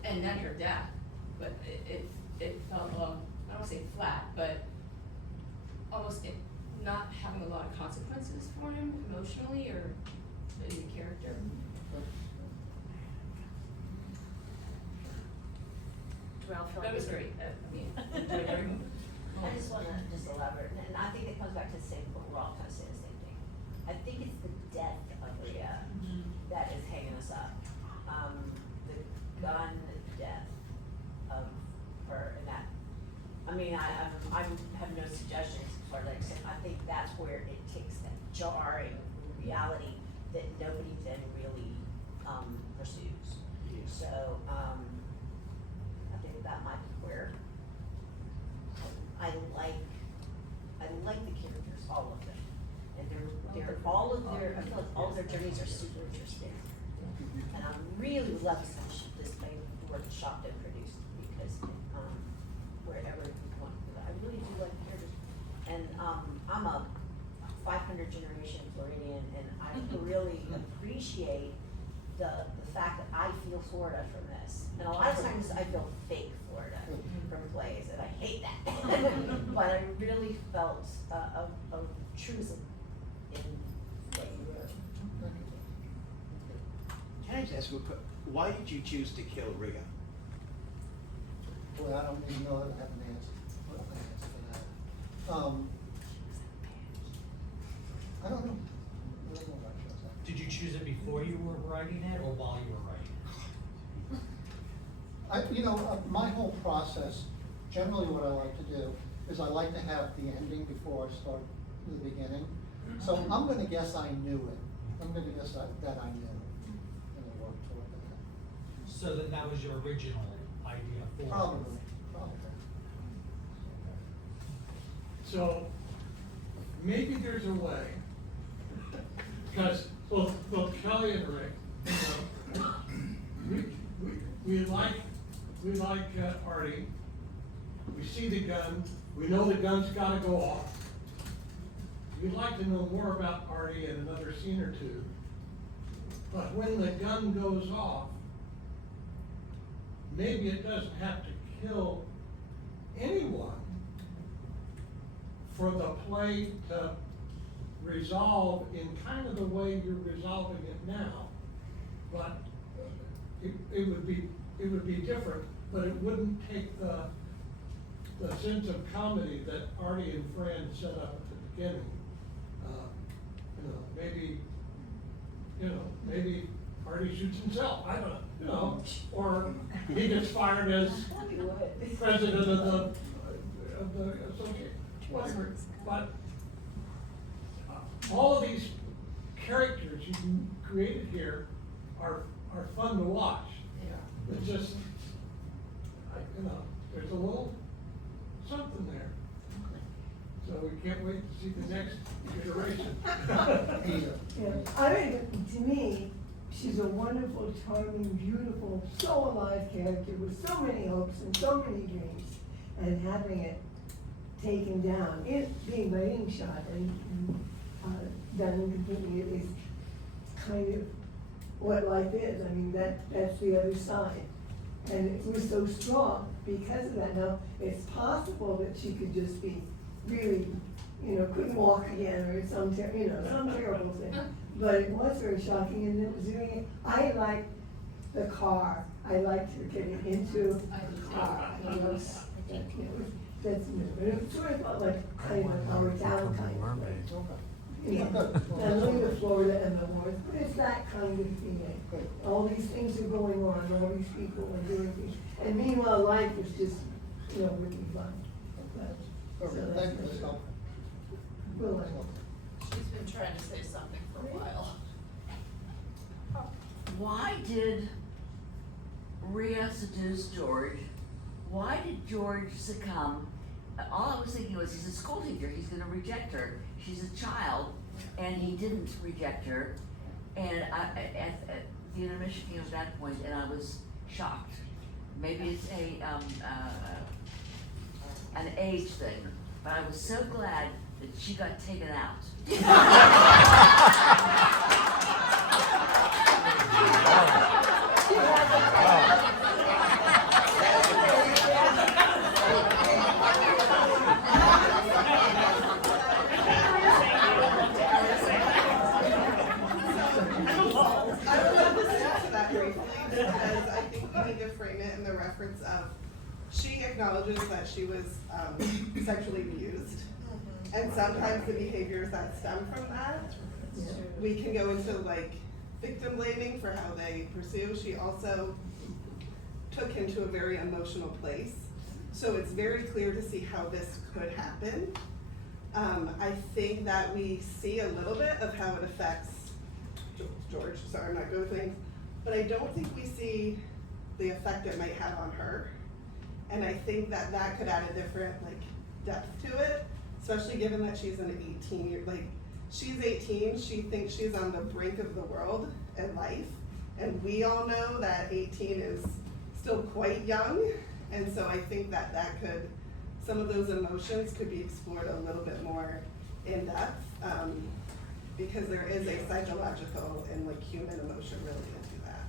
And then her death, but it felt, I don't wanna say flat, but almost not having a lot of consequences for him emotionally or in the character. Do we all feel like That was we- very, I mean, very I just wanna elaborate, and I think it comes back to the same point, we're all kind of saying the same thing. I think it's the death of Rhea that is hanging us up. The gun death of her, and that, I mean, I have no suggestions as far as like saying, I think that's where it takes that jarring reality that nobody then really, pursues. So, I think that might be where I like the characters, all of them. And they're all of their, I feel like all of their journeys are super interesting. And I really would love to see this play workshopped and produced, because, wherever you want, I really do like the characters. And, I'm a 500 generation Floridian, and I really appreciate the fact that I feel Florida from this. And a lot of times I feel fake Florida from plays, and I hate that. But I really felt a truism in what you wrote. Can I just ask you a quick, why did you choose to kill Rhea? Boy, I don't even know that I have an answer. What an answer for that. I don't know. I don't know about that. Did you choose it before you were writing it or while you were writing it? You know, my whole process, generally what I like to do is I like to have the ending before I start the beginning. So I'm gonna guess I knew it. I'm gonna guess that I knew it, and I worked toward that. So then that was your original idea for it? Probably. So, maybe there's a way, because both Kelly and Rick, you know, we like Artie. We see the gun, we know the gun's gotta go off. We'd like to know more about Artie in another scene or two. But when the gun goes off, maybe it doesn't have to kill anyone for the play to resolve in kind of the way you're resolving it now. But it would be different, but it wouldn't take the sense of comedy that Artie and Fran set up at the beginning. Maybe Artie shoots himself, I don't know, or he gets fired as president of the association, whatever. But all of these characters you created here are fun to watch. Yeah. It's just, there's a little something there. So we can't wait to see the next iteration. Yeah, I mean, to me, she's a wonderful, charming, beautiful, so alive character with so many hopes and so many dreams, and having it taken down, being shot and done completely is kind of what life is. I mean, that's the other side. And it was so strong because of that. Now, it's possible that she could just be really, couldn't walk again or some terrible thing. But it was very shocking, and it was very, I liked the car. I liked her getting into the car. That's new. But it sort of felt like kind of a Howard Town kind of thing. And only the Florida and the North, but it's that kind of feeling. All these things are going on, all these people are doing things. And meanwhile, life is just, really fun. Thank you, Ms. Humphrey. She's been trying to say something for a while. Why did Rhea seduce George? Why did George succumb? All I was thinking was, he's a school teacher, he's gonna reject her. She's a child, and he didn't reject her. And the intermission came at that point, and I was shocked. Maybe it's an age thing, but I was so glad that she got taken out. Because I think we need to frame it in the reference of, she acknowledges that she was sexually abused. And sometimes the behaviors that stem from that, we can go into like victim blaming for how they pursue. She also took him to a very emotional place. So it's very clear to see how this could happen. I think that we see a little bit of how it affects George, sorry, I'm not good with things. But I don't think we see the effect it might have on her. And I think that that could add a different like depth to it, especially given that she's an 18-year, like she's 18, she thinks she's on the brink of the world and life. And we all know that 18 is still quite young. And so I think that that could, some of those emotions could be explored a little bit more in depth. Because there is a psychological and like human emotion really into that.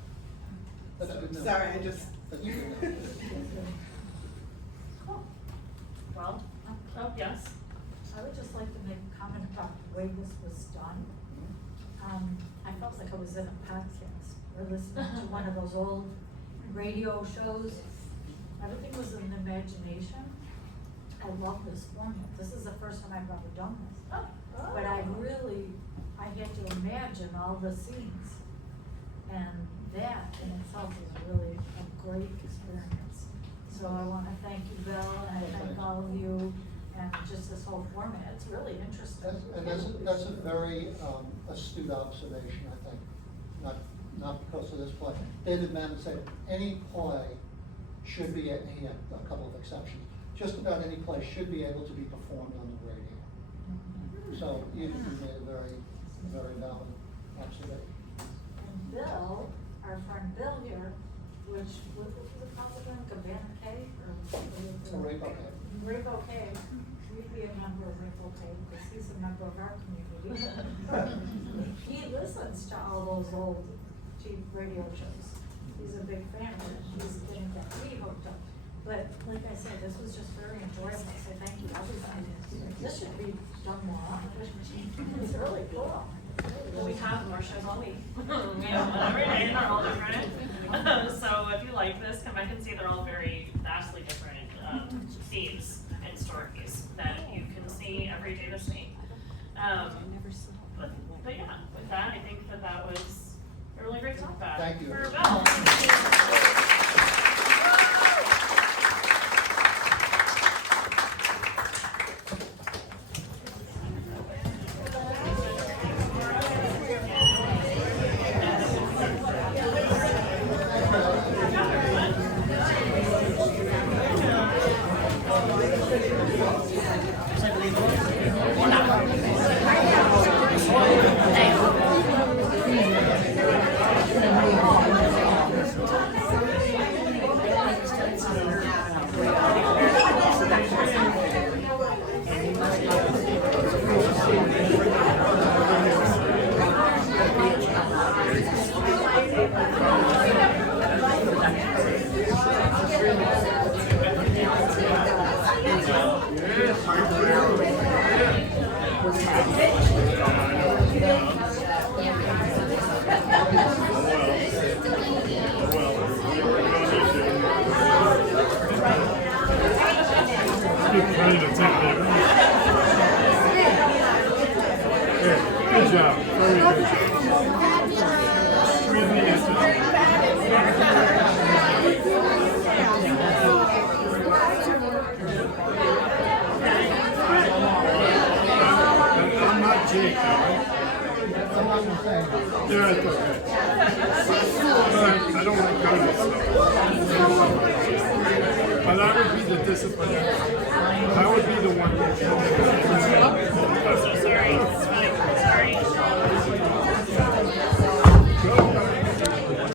That's good enough. Sorry, I just. That's good enough. Cool. Well, oh, yes. I would just like to make a comment about the way this was done. I felt like I was in a podcast or listening to one of those old radio shows. Everything was in imagination. I love this format. This is the first time I've ever done this. But I had to imagine all the scenes. And that in itself is really a great experience. So I wanna thank you, Bill, and I thank all of you, and just this whole format. It's really interesting. And that's a very astute observation, I think, not because of this play. David Mamet said, any play should be, he had a couple of exceptions, just about any play should be able to be performed on the radio. So you made a very valid observation. And Bill, our friend Bill here, what was it called again, Cabana Cave? Rainbow Cave. Rainbow Cave, you'd be a member of Rainbow Cave, because he's a member of our community. He listens to all those old cheap radio shows. He's a big fan of it, he's getting that me hooked up. But like I said, this was just very enjoyable, so thank you everybody. This should be done more often. It's really cool. Well, we have more shows all week. We have one every day, and they're all different. So if you like this, come back and see they're all very vastly different themes and stories that you can see every day this week. But yeah, with that, I think that was a really great talk about. Thank you. For Bill. Good job. Very good job. I'm not Jake, yeah, it's okay. I don't like kind of stuff. But I would be the disciplinarian. I would be the one that